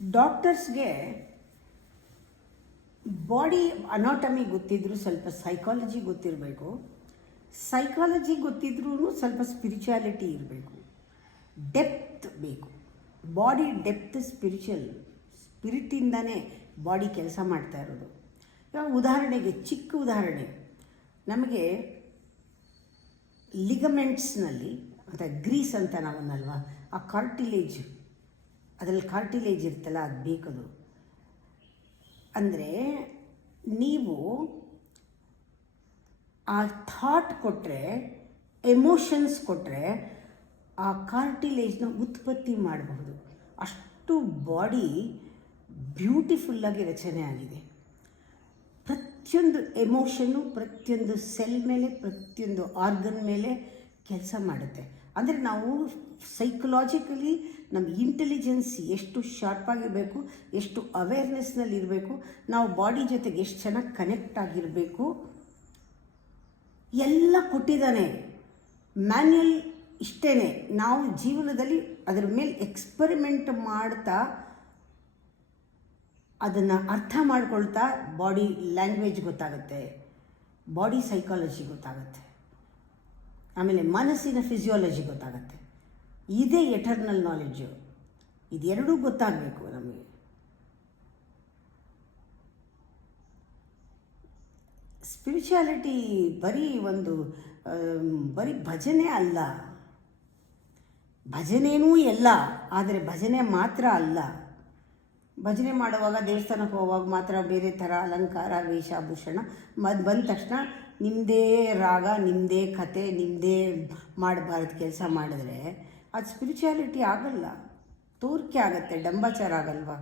ಡಾಕ್ಟರ್ಸ್ಗೆ body anatomy ಗೊತ್ತಿದ್ರೂ ಸ್ವಲ್ಪ psychology ಗೊತ್ತಿರಬೇಕು, ಸೈಕಾಲಜಿ ಗೊತ್ತಿದ್ರೂ ಸ್ವಲ್ಪ ಸ್ಪಿರಿಚುಯಾಲಿಟಿ ಇರಬೇಕು, ಡೆಪ್ತ್ ಬೇಕು. ಬಾಡಿ ಡೆಪ್ತ್ ಸ್ಪಿರಿಟಿಂದನೇ ಬಾಡಿ ಕೆಲಸ ಮಾಡ್ತಾ ಇರೋದು. ಇವಾಗ ಉದಾಹರಣೆಗೆ, ಚಿಕ್ಕ ಉದಾಹರಣೆ, ನಮಗೆ ಲಿಗಮೆಂಟ್ಸ್ನಲ್ಲಿ ಮತ್ತು ಗ್ರೀಸ್ ಅಂತ ನಾವನ್ನಲ್ವ, ಆ ಕಾರ್ಟಿಲೇಜ್, ಅದರಲ್ಲಿ ಕಾರ್ಟಿಲೇಜ್ ಇರ್ತಲ್ಲ, ಅದು ಬೇಕದು. ಅಂದರೆ ನೀವು ಆ ಥಾಟ್ ಕೊಟ್ಟರೆ, ಎಮೋಷನ್ಸ್ ಕೊಟ್ಟರೆ ಆ ಕಾರ್ಟಿಲೇಜ್ನ ಉತ್ಪತ್ತಿ ಮಾಡಬಹುದು. ಅಷ್ಟು ಬಾಡಿ ಬ್ಯೂಟಿಫುಲ್ಲಾಗಿ ರಚನೆ ಆಗಿದೆ. ಪ್ರತಿಯೊಂದು ಎಮೋಷನ್ನು ಪ್ರತಿಯೊಂದು ಸೆಲ್ ಮೇಲೆ, ಪ್ರತಿಯೊಂದು ಆರ್ಗನ್ ಮೇಲೆ ಕೆಲಸ ಮಾಡುತ್ತೆ. ಅಂದರೆ ನಾವು ಸೈಕಲಾಜಿಕಲಿ ನಮ್ಮ ಇಂಟೆಲಿಜೆನ್ಸ್ ಎಷ್ಟು ಶಾರ್ಪಾಗಿರಬೇಕು, ಎಷ್ಟು ಅವೇರ್ನೆಸ್ನಲ್ಲಿ ಇರಬೇಕು, ನಾವು ಬಾಡಿ ಜೊತೆಗೆ ಎಷ್ಟು ಚೆನ್ನಾಗಿ ಕನೆಕ್ಟ್ ಆಗಿರಬೇಕು, ಎಲ್ಲ ಕೊಟ್ಟಿದ್ದಾನೆ ಮ್ಯಾನ್ಯಲ್. ಇಷ್ಟೇ, ನಾವು ಜೀವನದಲ್ಲಿ ಅದರ ಮೇಲೆ ಎಕ್ಸ್ಪರಿಮೆಂಟ್ ಮಾಡ್ತಾ, ಅದನ್ನು ಅರ್ಥ ಮಾಡ್ಕೊಳ್ತಾ ಬಾಡಿ ಲ್ಯಾಂಗ್ವೇಜ್ ಗೊತ್ತಾಗುತ್ತೆ, ಬಾಡಿ ಸೈಕಾಲಜಿ ಗೊತ್ತಾಗುತ್ತೆ, ಆಮೇಲೆ ಮನಸ್ಸಿನ ಫಿಸಿಯಾಲಜಿ ಗೊತ್ತಾಗುತ್ತೆ. ಇದೇ ಎಟರ್ನಲ್ ನಾಲೆಡ್ಜು. ಇದೆರಡೂ ಗೊತ್ತಾಗಬೇಕು ನಮಗೆ. ಸ್ಪಿರಿಚುಯಾಲಿಟಿ ಬರೀ ಭಜನೆ ಅಲ್ಲ, ಭಜನೆನೂ ಎಲ್ಲ, ಆದರೆ ಭಜನೆ ಮಾತ್ರ ಅಲ್ಲ. ಭಜನೆ ಮಾಡುವಾಗ, ದೇವಸ್ಥಾನಕ್ಕೆ ಹೋಗುವಾಗ ಮಾತ್ರ ಬೇರೆ ಥರ ಅಲಂಕಾರ, ವೇಷಭೂಷಣ ಬಂದ ತಕ್ಷಣ ನಿಮ್ಮದೇ ರಾಗ, ನಿಮ್ಮದೇ ಕತೆ, ನಿಮ್ಮದೇ ಮಾಡಬಾರ್ದು ಕೆಲಸ ಮಾಡಿದ್ರೆ ಅದು ಸ್ಪಿರಿಚುಯಾಲಿಟಿ ಆಗಲ್ಲ, ತೋರಿಕೆ ಆಗುತ್ತೆ, ಡಂಬಾಚಾರ ಆಗಲ್ವಾ.